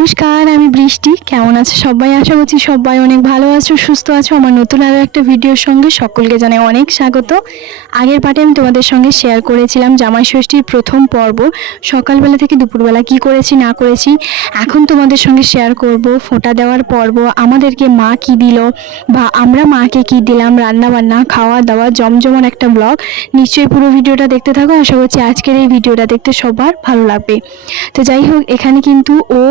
নমস্কার, আমি বৃষ্টি। কেমন আছো সবাই? আশা করছি সবাই অনেক ভালো আছো, সুস্থ আছো। আমার নতুন আরও একটা ভিডিওর সঙ্গে সকলকে জানাই অনেক স্বাগত। আগের পার্টে আমি তোমাদের সঙ্গে শেয়ার করেছিলাম জামাই ষষ্ঠীর প্রথম পর্ব, সকালবেলা থেকে দুপুরবেলা কি করেছি না করেছি। এখন তোমাদের সঙ্গে শেয়ার করব ফোঁটা দেওয়ার পর্ব, আমাদেরকে মা কি দিল বা আমরা মাকে কি দিলাম, রান্না বান্না, খাওয়া দাওয়া, জমজমার একটা ব্লগ। নিশ্চয়ই পুরো ভিডিওটা দেখতে থাকো। আশা করছি আজকের এই ভিডিওটা দেখতে সবার ভালো লাগবে। তো যাই হোক, এখানে কিন্তু ও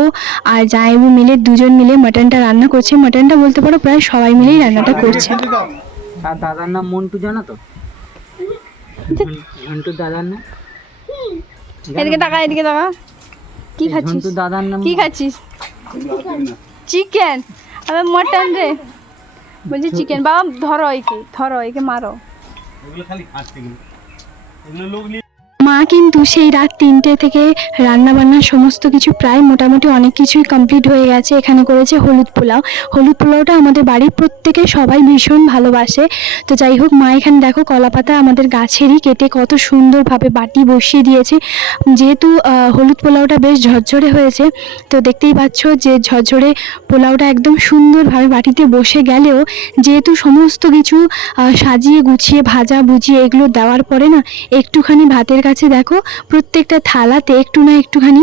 আর জামাইবু মিলে দুজন মিলে মাটনটা রান্না করছে। মাটনটা বলতে পারো প্রায় সবাই মিলেই রান্নাটা করছে। তার দাদার নাম মন্টু, জানো তো? ঝন্টুর দাদার নাম। এদিকে তাকা, এদিকে তাকা। কি খাচ্ছিস? ঝন্টুর দাদার নাম কি খাচ্ছিস? চিকেন। আরে মটন রে, বলছি চিকেন। বাবা ধরো একে মারো। এগুলো খালি খাচ্ছে এগুলো লোক নিয়ে। মা কিন্তু সেই রাত 3টে থেকে রান্না বান্না সমস্ত কিছু প্রায় মোটামুটি অনেক কিছুই কমপ্লিট হয়ে গেছে। এখানে করেছে হলুদ পোলাও। হলুদ পোলাওটা আমাদের বাড়ির প্রত্যেকে সবাই ভীষণ ভালোবাসে। তো যাই হোক, মা এখানে দেখো কলাপাতা আমাদের গাছেরই কেটে কত সুন্দরভাবে বাটি বসিয়ে দিয়েছে। যেহেতু হলুদ পোলাওটা বেশ ঝরঝরে হয়েছে, তো দেখতেই পাচ্ছ যে ঝরঝরে পোলাওটা একদম সুন্দরভাবে বাটিতে বসে গেলেও যেহেতু সমস্ত কিছু সাজিয়ে গুছিয়ে ভাজা ভুজিয়ে এগুলো দেওয়ার পরে না একটুখানি ভাতের কাছে দেখো প্রত্যেকটা থালাতে একটু না একটুখানি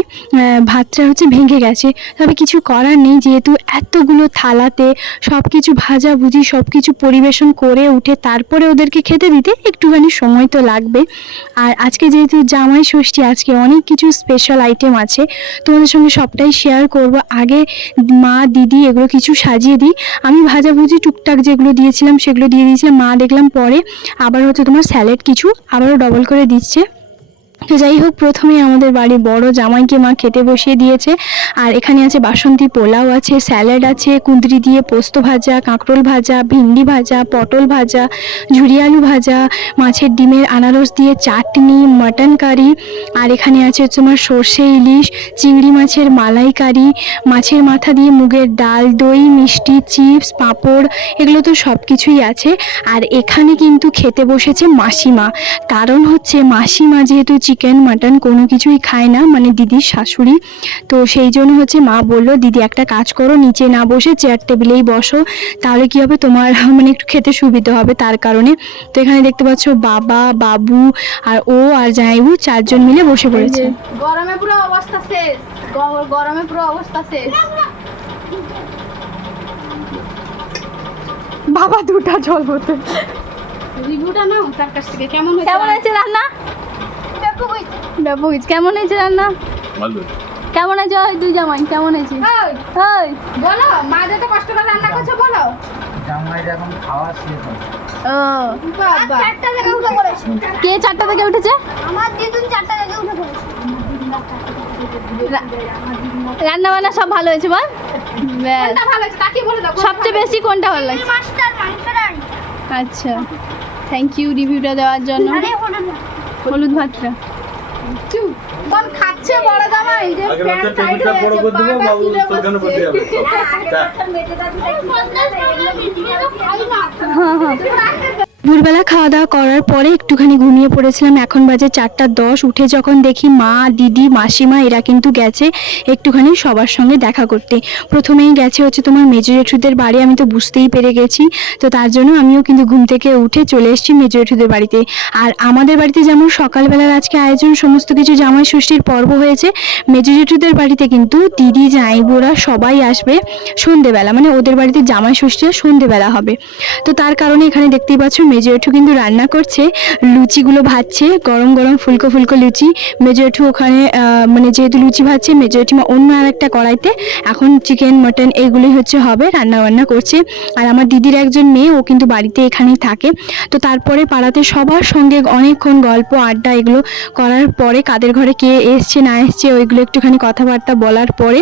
ভাতটা ভেঙে গেছে। তবে কিছু করার নেই, যেহেতু এতগুলো থালাতে সব কিছু ভাজা ভুজি সব কিছু পরিবেশন করে উঠে তারপরে ওদেরকে খেতে দিতে একটুখানি সময় তো লাগবে। আর আজকে যেহেতু জামাই ষষ্ঠী, আজকে অনেক কিছু স্পেশাল আইটেম আছে, তোমাদের সঙ্গে সবটাই শেয়ার করব। আগে মা দিদি এগুলো কিছু সাজিয়ে দিই। আমি ভাজাভুজি টুকটাক যেগুলো দিয়েছিলাম সেগুলো দিয়ে দিয়েছিলাম। মা দেখলাম পরে আবার তোমার স্যালাড কিছু আবারও ডবল করে দিচ্ছে। তো যাই হোক, প্রথমে আমাদের বাড়ি বড় জামাইকে মা খেতে বসিয়ে দিয়েছে। আর এখানে আছে বাসন্তী পোলাও আছে, স্যালাড আছে, কুঁদরি দিয়ে পোস্ত ভাজা, কাঁকরোল ভাজা, ভিন্ডি ভাজা, পটল ভাজা, ঝুরি আলু ভাজা, মাছের ডিমের আনারস দিয়ে চাটনি, মাটন কারি। আর এখানে আছে তোমার সর্ষে ইলিশ, চিংড়ি মাছের মালাইকারি, মাছের মাথা দিয়ে মুগের ডাল, দই, মিষ্টি, চিপস, পাঁপড়, এগুলো তো সব কিছুই আছে। আর এখানে কিন্তু খেতে বসেছে মাসিমা। কারণ মাসিমা যেহেতু চিকেন মাটন কোনো কিছুই খায় না, মানে দিদির শাশুড়ি, তো সেই জন্য মা বললো দিদি একটা কাজ করো, নিচে না বসে চেয়ার টেবিলেই বসো, তাহলে কি হবে তোমার একটু খেতে সুবিধা হবে, তার কারণে। তো এখানে দেখতে পাচ্ছ বাবা, বাবু আর ও আর জামাইবু 4জন মিলে বসে পড়েছে। গরমে পুরো অবস্থা শেষ, গরমে পুরো অবস্থা শেষ। বাবা দুটা জল বোতল রিভিউটা নাও তার কাছ থেকে। কেমন হয়েছে রান্না? ব্যাপক। কেমন হয়েছে রান্না? ভালো। কেমন আছে ওই দুই জামাই? কেমন হয়েছে? ওই বলো, মা যত কষ্ট করে রান্না করছে বলো। জামাইরা এখন খাওয়া শেষ হয়। ও বাবা, 4টা থেকে উঠে পড়েছে। কে 4টা থেকে উঠেছে? আমার দিদুন 4টা থেকে উঠে পড়েছে। রান্না বান্না সব ভালো হয়েছে বল। কোনটা ভালো হয়েছে তাকে বলে দাও, সবচেয়ে বেশি কোনটা ভালো লাগছে? মাস্টার মাংসটা। আচ্ছা, থ্যাংক ইউ রিভিউটা দেওয়ার জন্য। হলুদ ভাতটা কোন খাচ্ছে বড় জামাই? যে প্যান্ট টাইট হয়ে গেছে, পাটা তুলে বসছে। দুপুরবেলা খাওয়া দাওয়া করার পরে একটুখানি ঘুমিয়ে পড়েছিলাম। এখন বাজে 4:10। উঠে যখন দেখি মা, দিদি, মাসিমা এরা কিন্তু গেছে একটুখানি সবার সঙ্গে দেখা করতে। প্রথমেই গেছে তোমার মেজো জেঠুদের বাড়ি। আমি তো বুঝতেই পেরে গেছি, তো তার জন্য আমিও কিন্তু ঘুম থেকে উঠে চলে এসেছি মেজো জেঠুদের বাড়িতে। আর আমাদের বাড়িতে যেমন সকালবেলার আজকে আয়োজন সমস্ত কিছু জামাই ষষ্ঠীর পর্ব হয়েছে, মেজো জেঠুদের বাড়িতে কিন্তু দিদি, জামাইবুরা সবাই আসবে সন্ধেবেলা, মানে ওদের বাড়িতে জামাই ষষ্ঠী সন্ধেবেলা হবে। তো তার কারণে এখানে দেখতেই পাচ্ছ মেজো জেঠু কিন্তু রান্না করছে, লুচিগুলো ভাজছে, গরম গরম ফুলকো ফুলকো লুচি। মেজো জেঠু ওখানে মানে যেহেতু লুচি ভাজছে, মেজো জেঠিমা অন্য আর একটা কড়াইতে এখন চিকেন মাটন এইগুলোই হবে রান্না বান্না করছে। আর আমার দিদির একজন মেয়ে, ও কিন্তু বাড়িতে এখানেই থাকে। তো তারপরে পাড়াতে সবার সঙ্গে অনেকক্ষণ গল্প আড্ডা এগুলো করার পরে কাদের ঘরে কে এসছে না এসছে ওইগুলো একটুখানি কথাবার্তা বলার পরে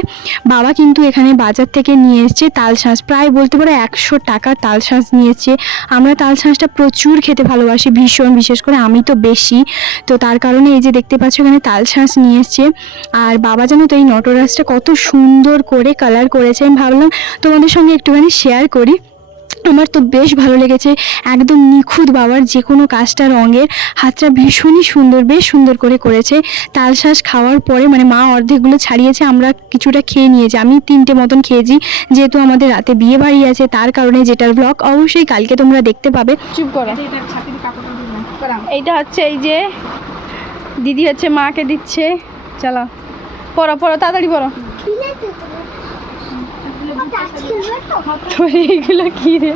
বাবা কিন্তু এখানে বাজার থেকে নিয়ে এসছে তালশাঁস। প্রায় বলতে পারো 100 টাকার তালশাঁস নিয়ে এসছে। আমরা তালশাঁসটা প্রচুর খেতে ভালোবাসি, ভীষণ, বিশেষ করে আমি তো বেশি। তো তার কারণে এই যে দেখতে পাচ্ছ এখানে তালশাঁস নিয়ে এসছে। আর বাবা জানো তো এই নটরাজটা কত সুন্দর করে কালার করেছে, আমি ভাবলাম তোমাদের সঙ্গে একটুখানি শেয়ার করি। আমার তো বেশ ভালো লেগেছে, একদম নিখুঁত বাবার যে কোনো কাজটা রঙের, হাতটা ভীষণই সুন্দর, বেশ সুন্দর করে করেছে। তালশাঁস খাওয়ার পরে মানে মা অর্ধেকগুলো ছাড়িয়েছে, আমরা কিছুটা খেয়ে নিয়েছি, আমি 3টে মতন খেয়েছি, যেহেতু আমাদের রাতে বিয়ে বাড়ি আছে তার কারণে, যেটার ব্লগ অবশ্যই কালকে তোমরা দেখতে পাবে। চুপ করো। এইটা হচ্ছে এই যে দিদি হচ্ছে মাকে দিচ্ছে, চলো পড়ো পড়ো তাড়াতাড়ি পড়ো। এইগুলো কি রে?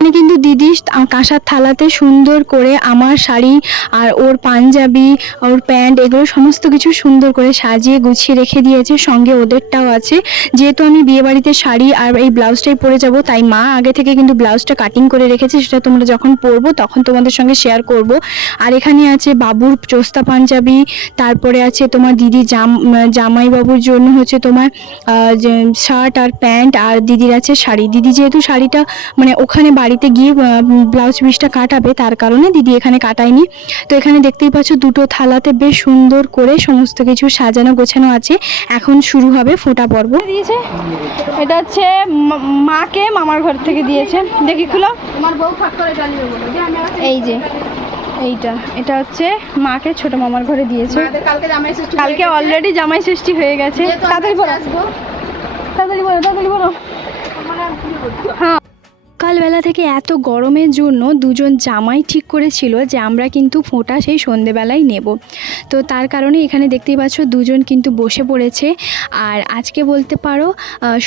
এখানে কিন্তু দিদি কাঁসার থালাতে সুন্দর করে আমার শাড়ি আর ওর পাঞ্জাবি, ওর প্যান্ট, এগুলো সমস্ত কিছু সুন্দর করে সাজিয়ে গুছিয়ে রেখে দিয়েছে, সঙ্গে ওদেরটাও আছে। যেহেতু আমি বিয়েবাড়িতে শাড়ি আর এই ব্লাউজটাই পরে যাব, তাই মা আগে থেকে কিন্তু ব্লাউজটা কাটিং করে রেখেছে, সেটা তোমরা যখন পরবো তখন তোমাদের সঙ্গে শেয়ার করব। আর এখানে আছে বাবুর চোস্তা পাঞ্জাবি, তারপরে আছে তোমার দিদি জামাইবাবুর জন্য হচ্ছে তোমার শার্ট আর প্যান্ট, আর দিদির আছে শাড়ি। দিদি যেহেতু শাড়িটা মানে ওখানে বাড়িতে গিয়ে ব্লাউজ পিসটা কাটাবে, তার কারণে দিদি এখানে কাটায়নি। তো এখানে দেখতেই পাচ্ছ দুটো থালাতে বেশ সুন্দর করে সমস্ত কিছু সাজানো গোছানো আছে। এখন শুরু হবে ফোঁটা পর্ব। দিয়েছে এটা হচ্ছে মাকে মামার ঘর থেকে দিয়েছে, দেখি খুলো। এই যে এটা হচ্ছে মাকে ছোট মামার ঘরে দিয়েছে। কালকে অলরেডি জামাই ষষ্ঠী হয়ে গেছে। তাড়াতাড়ি বলো। হ্যাঁ, সকালবেলা থেকে এত গরমের জন্য দুজন জামাই ঠিক করেছিল যে আমরা কিন্তু ফোঁটা সেই সন্ধেবেলায় নেব। তো তার কারণে এখানে দেখতেই পাচ্ছ দুজন কিন্তু বসে পড়েছে। আর আজকে বলতে পারো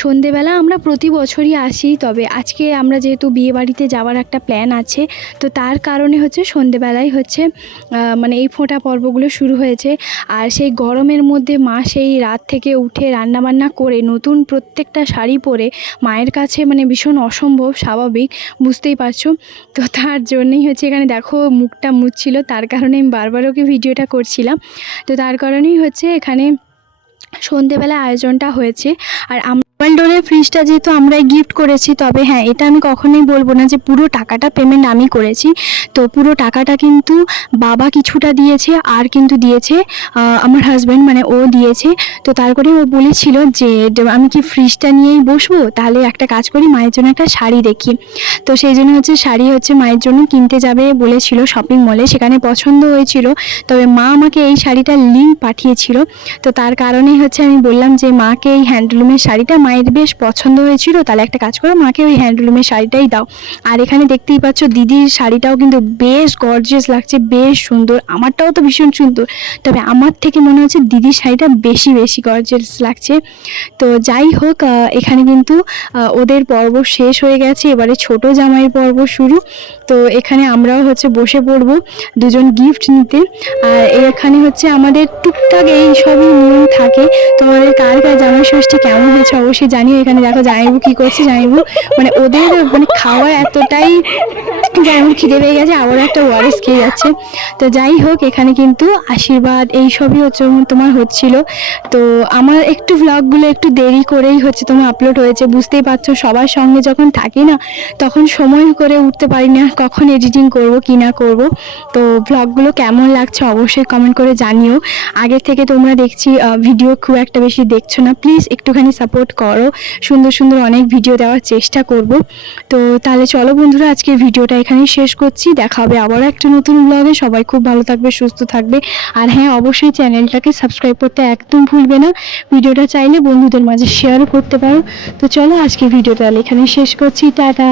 সন্ধেবেলা আমরা প্রতি বছরই আসি, তবে আজকে আমরা যেহেতু বিয়েবাড়িতে যাওয়ার একটা প্ল্যান আছে, তো তার কারণে হচ্ছে সন্ধেবেলায় হচ্ছে মানে এই ফোঁটা পর্বগুলো শুরু হয়েছে। আর সেই গরমের মধ্যে মা সেই রাত থেকে উঠে রান্নাবান্না করে নতুন প্রত্যেকটা শাড়ি পরে মায়ের কাছে মানে ভীষণ অসম্ভব, স্বাভাবিক, বুঝতেই পারছো। তো তার জন্যই হচ্ছে এখানে দেখো মুখটা মুছছিল, তার কারণে আমি বারবার ওকে ভিডিওটা করছিলাম। তো তার কারণেই হচ্ছে এখানে সন্ধেবেলা আয়োজনটা হয়েছে। আর ডোরের ফ্রিজটা যেহেতু আমরাই গিফট করেছি, তবে হ্যাঁ এটা আমি কখনোই বলবো না যে পুরো টাকাটা পেমেন্ট আমি করেছি। তো পুরো টাকাটা কিন্তু বাবা কিছুটা দিয়েছে, আর কিন্তু দিয়েছে আমার হাজব্যান্ড, মানে ও দিয়েছে। তো তারপরে ও বলেছিল যে আমি কি ফ্রিজটা নিয়েই বসবো, তাহলে একটা কাজ করি, মায়ের জন্য একটা শাড়ি দেখি। তো সেই জন্য হচ্ছে শাড়ি হচ্ছে মায়ের জন্য কিনতে যাবে বলেছিল শপিং মলে, সেখানে পছন্দ হয়েছিল। তবে মা আমাকে এই শাড়িটার লিঙ্ক পাঠিয়েছিল, তো তার কারণেই হচ্ছে আমি বললাম যে মাকে এই হ্যান্ডলুমের শাড়িটা মায়ের বেশ পছন্দ হয়েছিল, তাহলে একটা কাজ করো মাকে ওই হ্যান্ডলুমের শাড়িটাই দাও। আর এখানে দেখতেই পাচ্ছ দিদির শাড়িটাও কিন্তু বেশ গর্জিয়াস লাগছে, বেশ সুন্দর। আমারটাও তো ভীষণ সুন্দর, তবে আমার থেকে মনে হচ্ছে দিদির শাড়িটা বেশি গর্জিয়াস লাগছে। তো যাই হোক, এখানে কিন্তু ওদের পর্ব শেষ হয়ে গেছে, এবারে ছোট জামাইয়ের পর্ব শুরু। তো এখানে আমরাও হচ্ছে বসে পড়বো দুজন গিফট নিতে। আর এখানে হচ্ছে আমাদের টুকটাক এই সবই নিয়ম থাকে। তোমাদের কার জামাই ষষ্ঠী কেমন হয়েছে অবশ্যই জানিও। এখানে দেখো জামাইবু কি করছে, জামাইবু মানে ওদের মানে খাওয়া এতটাই, জামাইবুর খিদে পেয়ে গেছে, আবার একটা ওয়ারেস খেয়ে যাচ্ছে। তো যাই হোক, এখানে কিন্তু আশীর্বাদ এই সবই হচ্ছে তোমার হচ্ছিল। তো আমার একটু ভ্লগগুলো একটু দেরি করেই হচ্ছে তোমার আপলোড হয়েছে, বুঝতেই পারছো সবার সঙ্গে যখন থাকি না তখন সময় করে উঠতে পারি না কখন এডিটিং করব কি না করব। তো ভ্লগগুলো কেমন লাগছে অবশ্যই কমেন্ট করে জানিও। আগের থেকে তোমরা দেখছি ভিডিও খুব একটা বেশি দেখছো না, প্লিজ একটুখানি সাপোর্ট করো, সুন্দর অনেক ভিডিও দেওয়ার চেষ্টা করব। তো তাহলে চলো বন্ধুরা, আজকের ভিডিওটা এখানেই শেষ করছি, দেখা হবে আবার একটা নতুন ব্লগে। সবাই খুব ভালো থাকবে, সুস্থ থাকবে। আর হ্যাঁ, অবশ্যই চ্যানেলটাকে সাবস্ক্রাইব করতে একদম ভুলবে না। ভিডিওটা চাইলে বন্ধুদের মাঝে শেয়ারও করতে পারো। তো চলো আজকের ভিডিওটা এখানেই শেষ করছি, টাটা।